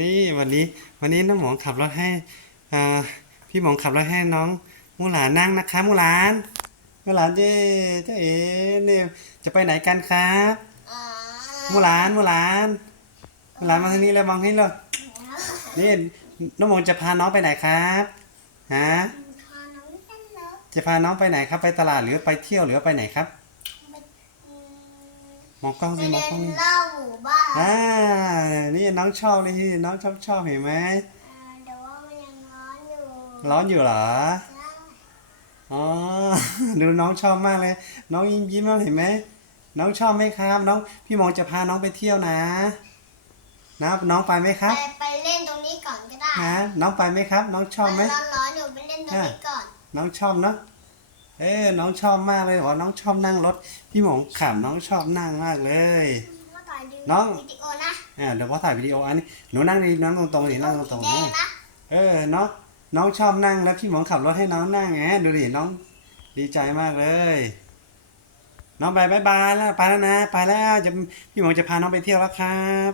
นี่วันนี้วันนี้น้องหมองขับรถให้อ่าพี่หมองขับรถให้น้องมูหลานนั่งนะคะมูหลานมูหลานเจ้เจ้เอ๋เนี่ยจะไปไหนกันครับอ๋อมูหลานมูหลานมูหลานมาทางนี้เลยมองให้เลยนี่น้องหมองจะพาน้องไปไหนครับฮะพาน้องเล่นรถจะพาน้องไปไหนครับไปตลาดหรือไปเที่ยวหรือไปไหนครับอืมมองกล้องไปสิมองเล่นกล้องนี่เหล้าหมู่บ้านอ่า นี่น้องชอบเลยที่น้องชอบชอบเห็นไหมแต่ว่ามันยังร้อนอยู่ ร้อนอยู่เหรออ๋อดูน้องชอบมากเลย น้องยิ้มยิ้มมากเห็นไหมน้องชอบไหมครับ น้องพี่มองจะพาน้องไปเที่ยวนะนะน้องไปไหมครับ ไปไปเล่นตรงนี้ก่อนก็ได้ฮะน้องไปไหมครับ น้องชอบไหมมันร้อนๆอยู่ไปเล่นตรงนี้ก่อน น้องชอบเนาะเออน้องชอบมากเลยว่าน้องชอบนั่งรถ พี่หมองขับน้องชอบนั่งมากเลย น้องวิดีโอนะ อ่าเดี๋ยวพอถ่ายวิดีโออันนี้หนูนั่งดีนั่งตรงๆดินั่งตรงๆแดนะงนะเออเนาะน้องชอบนั่งแล้วพี่หมองขับรถให้น้องนั่งไงดูดิน้องดีใจมากเลย น้องไปบายบายแล้วไปแล้วนะ ไปแล้วจะพี่หมองจะพาน้องไปเที่ยวแล้วครับ